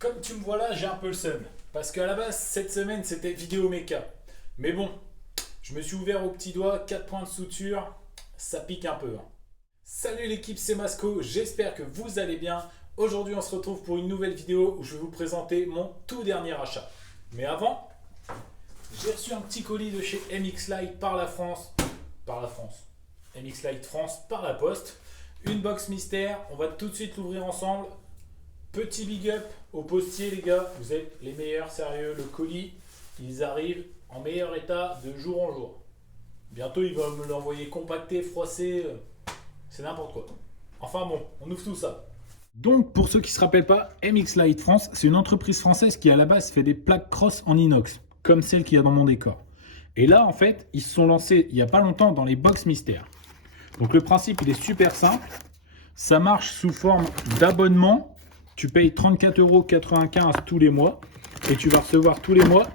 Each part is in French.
Comme tu me vois là, j'ai un peu le seum. Parce qu'à la base, cette semaine, c'était vidéo méca. Mais bon, je me suis ouvert au petit doigt, 4 points de suture, ça pique un peu, hein. Salut l'équipe, c'est Masco, j'espère que vous allez bien. Aujourd'hui, on se retrouve pour une nouvelle vidéo où je vais vous présenter mon tout dernier achat. Mais avant, j'ai reçu un petit colis de chez MX Lite par la France. MX Lite France par la poste. Une box mystère, on va tout de suite l'ouvrir ensemble. Petit big up au postier les gars, vous êtes les meilleurs, sérieux, le colis, ils arrivent en meilleur état de jour en jour. Bientôt il va me l'envoyer compacté, froissé, c'est n'importe quoi. Enfin bon, on ouvre tout ça. Donc pour ceux qui ne se rappellent pas, MX Lite France, c'est une entreprise française qui à la base fait des plaques cross en inox, comme celle qu'il y a dans mon décor. Et là en fait, ils se sont lancés il n'y a pas longtemps dans les box mystères. Donc le principe il est super simple, ça marche sous forme d'abonnement. Tu payes 34,95 € tous les mois et tu vas recevoir tous les mois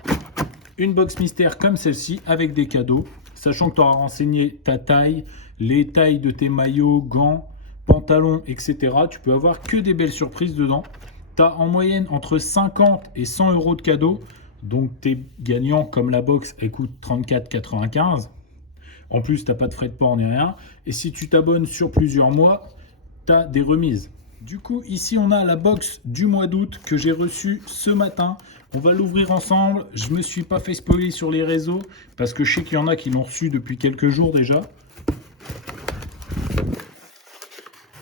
une box mystère comme celle-ci avec des cadeaux, sachant que tu auras renseigné ta taille, les tailles de tes maillots, gants, pantalons, etc. Tu peux avoir que des belles surprises dedans. Tu as en moyenne entre 50 et 100 € de cadeaux, donc tes gagnants comme la box, elle coûte 34,95 €. En plus, tu n'as pas de frais de port ni rien. Et si tu t'abonnes sur plusieurs mois, tu as des remises. Du coup, ici, on a la box du mois d'août que j'ai reçue ce matin. On va l'ouvrir ensemble. Je ne me suis pas fait spoiler sur les réseaux parce que je sais qu'il y en a qui l'ont reçu depuis quelques jours déjà.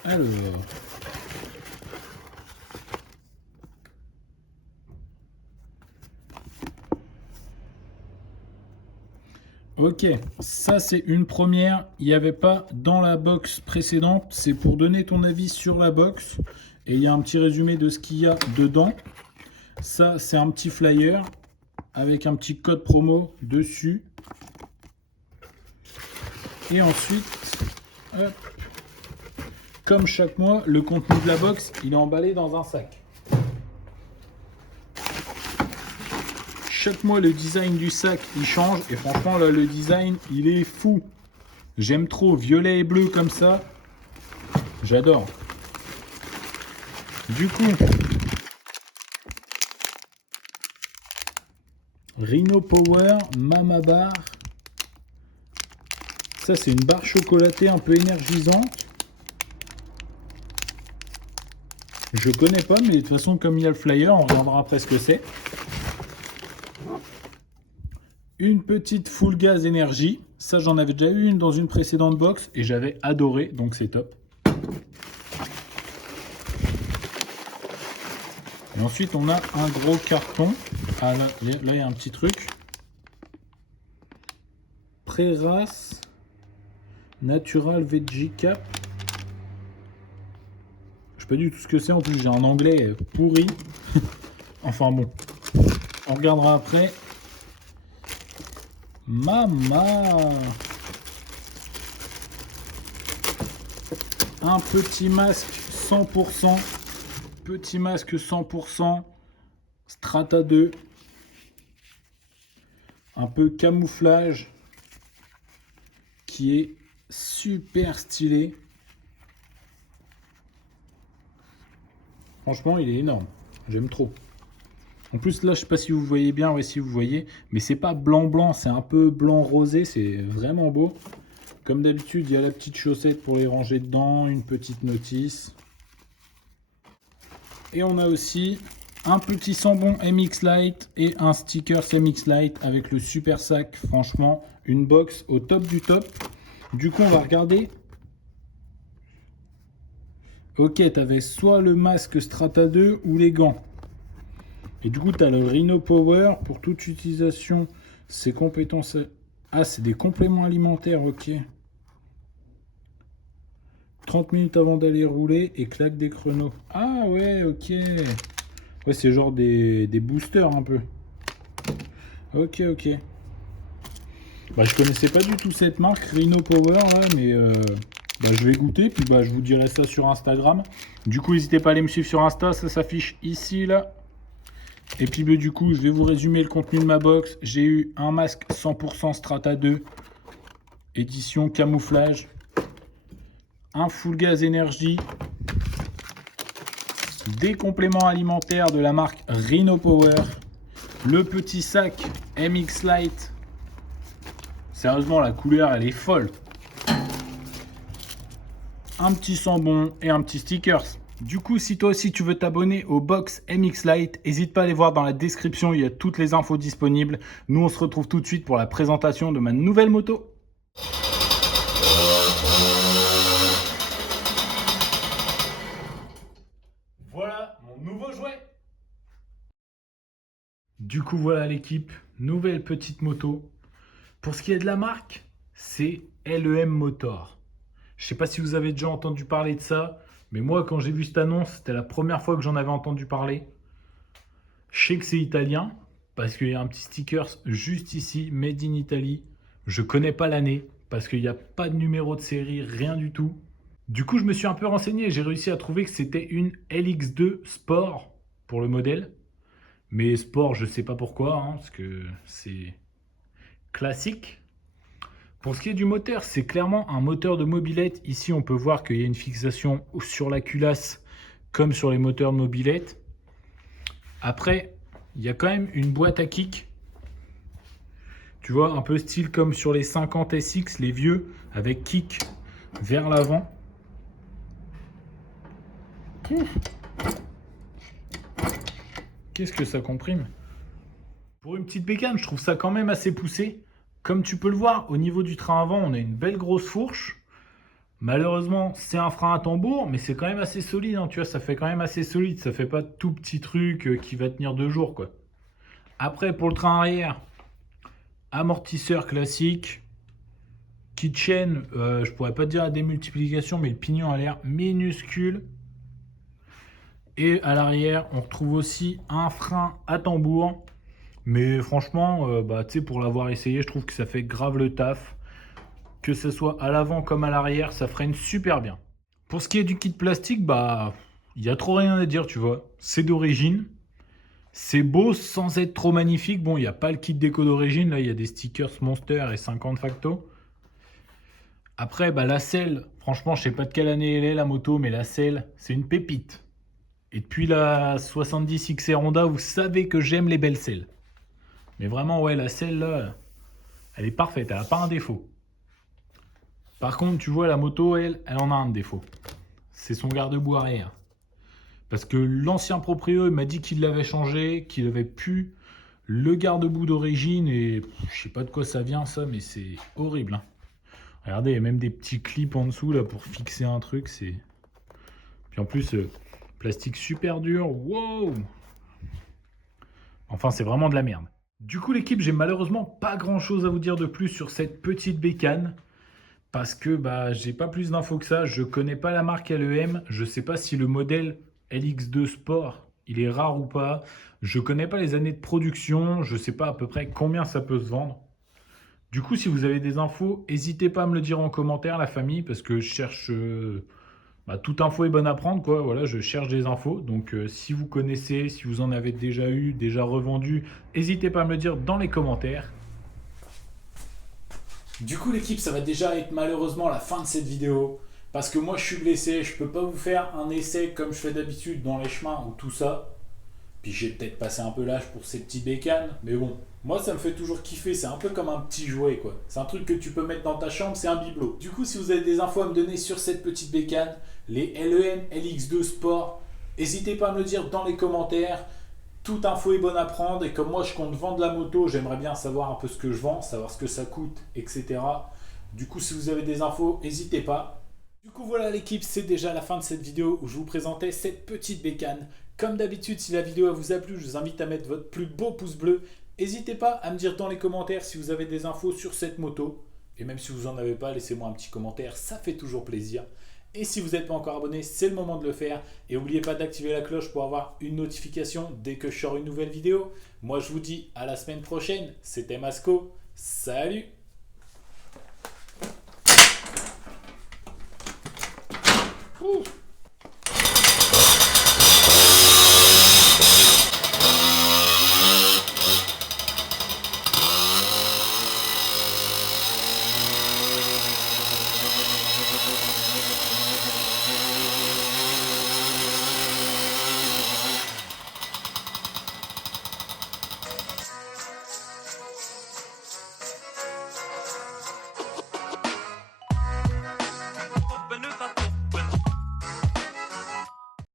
Alors... Ok, ça c'est une première, il n'y avait pas dans la box précédente, c'est pour donner ton avis sur la box, et il y a un petit résumé de ce qu'il y a dedans. Ça c'est un petit flyer, avec un petit code promo dessus. Et ensuite, hop, comme chaque mois, le contenu de la box, il est emballé dans un sac. Chaque mois, le design du sac, il change. Et franchement, là, le design, il est fou. J'aime trop. Violet et bleu comme ça. J'adore. Du coup, Rhino Power, Mama Bar. Ça, c'est une barre chocolatée un peu énergisante. Je connais pas, mais de toute façon, comme il y a le flyer, on regardera après ce que c'est. Une petite full gaz énergie. Ça, j'en avais déjà eu une dans une précédente box et j'avais adoré, donc c'est top. Et ensuite, on a un gros carton. Ah, là, il y a un petit truc. Pré-race Natural Veggie Cap. Je sais pas du tout ce que c'est. En plus, j'ai un anglais pourri. Enfin bon, on regardera après. Mama, un petit masque 100%, petit masque 100% Strata 2, un peu camouflage qui est super stylé. Franchement, il est énorme, j'aime trop. En plus, là, je sais pas si vous voyez bien, ouais, si vous voyez, mais c'est pas blanc-blanc, c'est un peu blanc-rosé, c'est vraiment beau. Comme d'habitude, il y a la petite chaussette pour les ranger dedans, une petite notice. Et on a aussi un petit sambon MX Lite et un sticker MX Lite avec le super sac. Franchement, une box au top du top. Du coup, on va regarder. Ok, tu avais soit le masque Strata 2 ou les gants. Et du coup, tu as le Rhino Power pour toute utilisation. Ses compétences... Ah, c'est des compléments alimentaires, ok. 30 minutes avant d'aller rouler et claque des chronos. Ah ouais, ok. Ouais, c'est genre des boosters un peu. Ok, ok. Bah, je connaissais pas du tout cette marque, Rhino Power, là, mais bah, je vais goûter, puis bah, je vous dirai ça sur Instagram. Du coup, n'hésitez pas à aller me suivre sur Insta, ça s'affiche ici, là. Et puis du coup, je vais vous résumer le contenu de ma box. J'ai eu un masque 100% Strata 2, édition camouflage, un full gaz énergie, des compléments alimentaires de la marque Rhino Power, le petit sac MX Lite. Sérieusement, la couleur, elle est folle. Un petit sambon et un petit stickers. Du coup, si toi aussi tu veux t'abonner au box MX Lite, n'hésite pas à aller voir dans la description, il y a toutes les infos disponibles. Nous, on se retrouve tout de suite pour la présentation de ma nouvelle moto. Voilà mon nouveau jouet. Du coup, voilà l'équipe, nouvelle petite moto. Pour ce qui est de la marque, c'est LEM Motor. Je ne sais pas si vous avez déjà entendu parler de ça, mais moi, quand j'ai vu cette annonce, c'était la première fois que j'en avais entendu parler. Je sais que c'est italien, parce qu'il y a un petit sticker juste ici, Made in Italy. Je ne connais pas l'année, parce qu'il n'y a pas de numéro de série, rien du tout. Du coup, je me suis un peu renseigné et j'ai réussi à trouver que c'était une LX2 Sport pour le modèle. Mais Sport, je ne sais pas pourquoi, hein, parce que c'est classique. Pour ce qui est du moteur, c'est clairement un moteur de mobilette. Ici, on peut voir qu'il y a une fixation sur la culasse, comme sur les moteurs de mobilette. Après, il y a quand même une boîte à kick. Tu vois, un peu style comme sur les 50 SX, les vieux, avec kick vers l'avant. Qu'est-ce que ça comprime? Pour une petite bécane, je trouve ça quand même assez poussé. Comme tu peux le voir, au niveau du train avant, on a une belle grosse fourche. Malheureusement, c'est un frein à tambour, mais c'est quand même assez solide. Hein, tu vois, ça fait quand même assez solide. Ça fait pas tout petit truc qui va tenir 2 jours, quoi. Après, pour le train arrière, amortisseur classique. Keychain, je pourrais pas te dire la démultiplication, mais le pignon a l'air minuscule. Et à l'arrière, on retrouve aussi un frein à tambour. Mais franchement, pour l'avoir essayé, je trouve que ça fait grave le taf. Que ce soit à l'avant comme à l'arrière, ça freine super bien. Pour ce qui est du kit plastique, il n'y a trop rien à dire, tu vois. C'est d'origine. C'est beau sans être trop magnifique. Bon, il n'y a pas le kit déco d'origine. Là, il y a des stickers Monster et 50 facto. Après, la selle, franchement, je sais pas de quelle année elle est, la moto, mais la selle, c'est une pépite. Et depuis la 70 XR Honda, vous savez que j'aime les belles selles. Mais vraiment, ouais, la selle, là, elle est parfaite, elle n'a pas un défaut. Par contre, tu vois, la moto, elle en a un défaut. C'est son garde-boue arrière. Parce que l'ancien proprio, il m'a dit qu'il l'avait changé, qu'il avait pu le garde-boue d'origine, et je sais pas de quoi ça vient, ça, mais c'est horrible. Hein. Regardez, il y a même des petits clips en dessous, là, pour fixer un truc, c'est... Puis en plus, plastique super dur, wow! Enfin, c'est vraiment de la merde. Du coup, l'équipe, j'ai malheureusement pas grand-chose à vous dire de plus sur cette petite bécane. Parce que j'ai pas plus d'infos que ça. Je connais pas la marque LEM. Je sais pas si le modèle LX2 Sport, il est rare ou pas. Je connais pas les années de production. Je sais pas à peu près combien ça peut se vendre. Du coup, si vous avez des infos, n'hésitez pas à me le dire en commentaire, la famille, parce que je cherche... toute info est bonne à prendre, quoi. Voilà, je cherche des infos. Donc, si vous connaissez, si vous en avez déjà eu, déjà revendu, n'hésitez pas à me le dire dans les commentaires. Du coup, l'équipe, ça va déjà être malheureusement la fin de cette vidéo. Parce que moi, je suis blessé. Je peux pas vous faire un essai comme je fais d'habitude dans les chemins ou tout ça. Puis j'ai peut-être passé un peu l'âge pour ces petits bécanes. Mais bon, moi, ça me fait toujours kiffer. C'est un peu comme un petit jouet, quoi. C'est un truc que tu peux mettre dans ta chambre. C'est un bibelot. Du coup, si vous avez des infos à me donner sur cette petite bécane, les LEM LX2 Sport, n'hésitez pas à me le dire dans les commentaires. Toute info est bonne à prendre et comme moi je compte vendre la moto, j'aimerais bien savoir un peu ce que je vends, savoir ce que ça coûte, etc. Du coup, si vous avez des infos, n'hésitez pas. Du coup, voilà l'équipe, c'est déjà la fin de cette vidéo où je vous présentais cette petite bécane. Comme d'habitude, si la vidéo vous a plu, je vous invite à mettre votre plus beau pouce bleu. N'hésitez pas à me dire dans les commentaires si vous avez des infos sur cette moto. Et même si vous n'en avez pas, laissez-moi un petit commentaire, ça fait toujours plaisir. Et si vous n'êtes pas encore abonné, c'est le moment de le faire. Et n'oubliez pas d'activer la cloche pour avoir une notification dès que je sors une nouvelle vidéo. Moi, je vous dis à la semaine prochaine. C'était Masco. Salut! Ouh.